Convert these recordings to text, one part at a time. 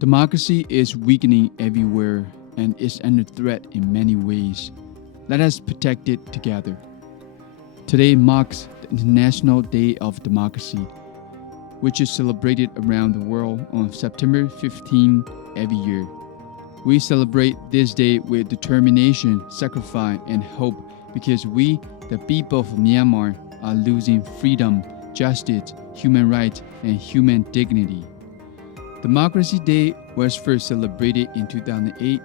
Democracy is weakening everywhere and is under threat in many ways. Let us protect it together. Today marks the International Day of Democracy, which is celebrated around the world on September 15 every year. We celebrate this day with determination, sacrifice, and hope because we, the people of Myanmar, are losing freedom, justice, human rights, and human dignity. Democracy Day was first celebrated in 2008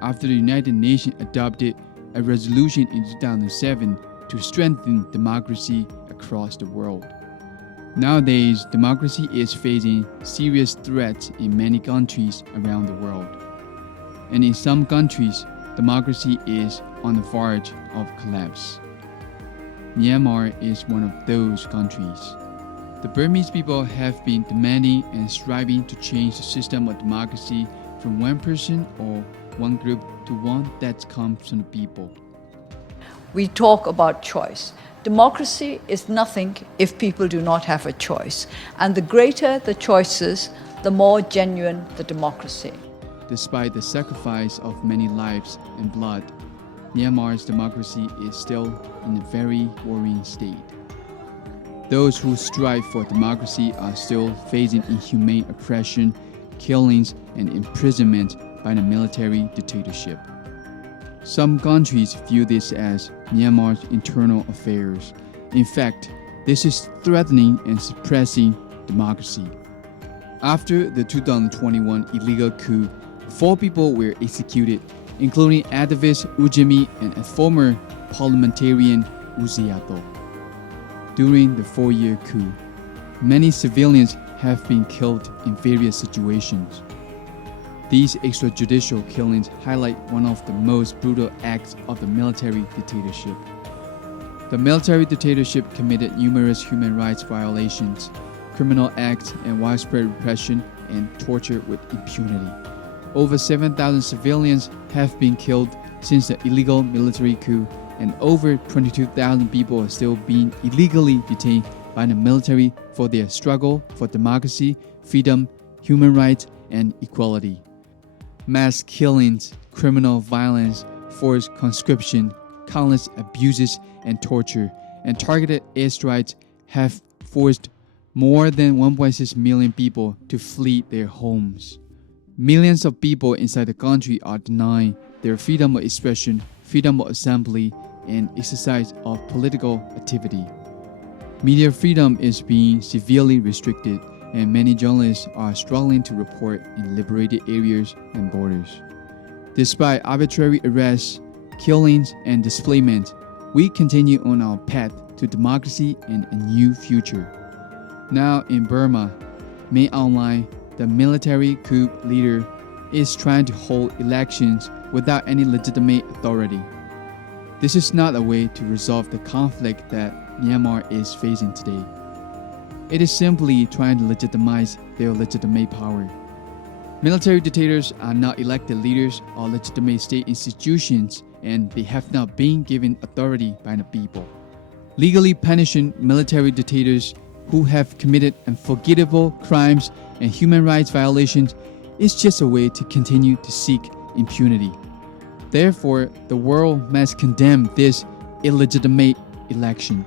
after the United Nations adopted a resolution in 2007 to strengthen democracy across the world. Nowadays, democracy is facing serious threats in many countries around the world. And in some countries, democracy is on the verge of collapse. Myanmar is one of those countries. The Burmese people have been demanding and striving to change the system of democracy from one person or one group to one that comes from the people. We talk about choice. Democracy is nothing if people do not have a choice. And the greater the choices, the more genuine the democracy. Despite the sacrifice of many lives and blood, Myanmar's democracy is still in a very worrying state. Those who strive for democracy are still facing inhumane oppression, killings, and imprisonment by the military dictatorship. Some countries view this as Myanmar's internal affairs. In fact, this is threatening and suppressing democracy. After the 2021 illegal coup, 4 people were executed, including activist Ujimi and a former parliamentarian Uziato. During the 4-year coup, many civilians have been killed in various situations. These extrajudicial killings highlight one of the most brutal acts of the military dictatorship. The military dictatorship committed numerous human rights violations, criminal acts, and widespread repression and torture with impunity. Over 7,000 civilians have been killed since the illegal military coup, and over 22,000 people are still being illegally detained by the military for their struggle for democracy, freedom, human rights, and equality. Mass killings, criminal violence, forced conscription, countless abuses and torture, and targeted airstrikes have forced more than 1.6 million people to flee their homes. Millions of people inside the country are denied their freedom of expression, freedom of assembly, and exercise of political activity. Media freedom is being severely restricted, and many journalists are struggling to report in liberated areas and borders. Despite arbitrary arrests, killings, and displacement, we continue on our path to democracy and a new future. Now in Burma, Min Aung Hlaing, the military coup leader, is trying to hold elections without any legitimate authority. This is not a way to resolve the conflict that Myanmar is facing today. It is simply trying to legitimize their legitimate power. Military dictators are not elected leaders or legitimate state institutions, and they have not been given authority by the people. Legally punishing military dictators who have committed unforgivable crimes and human rights violations is just a way to continue to seek impunity. Therefore, the world must condemn this illegitimate election.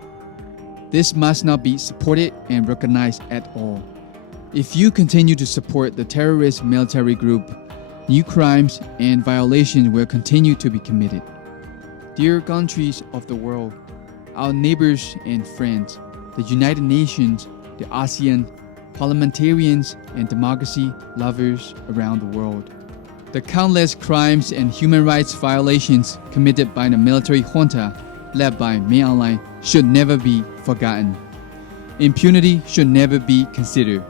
This must not be supported and recognized at all. If you continue to support the terrorist military group, new crimes and violations will continue to be committed. Dear countries of the world, our neighbors and friends, the United Nations, the ASEAN, parliamentarians, and democracy lovers around the world. The countless crimes and human rights violations committed by the military junta led by Min Aung Hlaing should never be forgotten. Impunity should never be considered.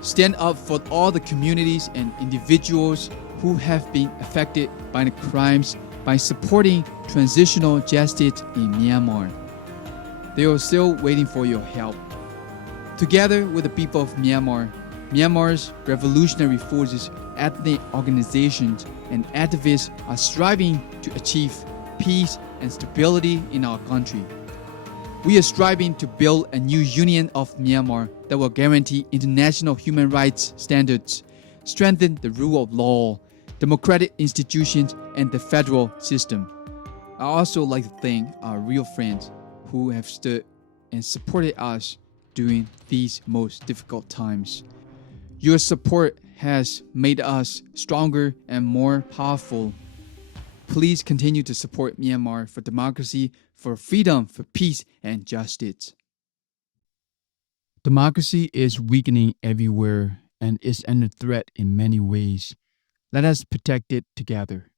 Stand up for all the communities and individuals who have been affected by the crimes by supporting transitional justice in Myanmar. They are still waiting for your help. Together with the people of Myanmar, Myanmar's revolutionary forces, ethnic organizations, and activists are striving to achieve peace and stability in our country. We are striving to build a new union of Myanmar that that will guarantee international human rights standards, strengthen the rule of law, democratic institutions, and the federal system. I also like to thank our real friends who have stood and supported us during these most difficult times. Your support has made us stronger and more powerful. Please continue to support Myanmar for democracy, for freedom, for peace, and justice. Democracy is weakening everywhere and is under threat in many ways. Let us protect it together.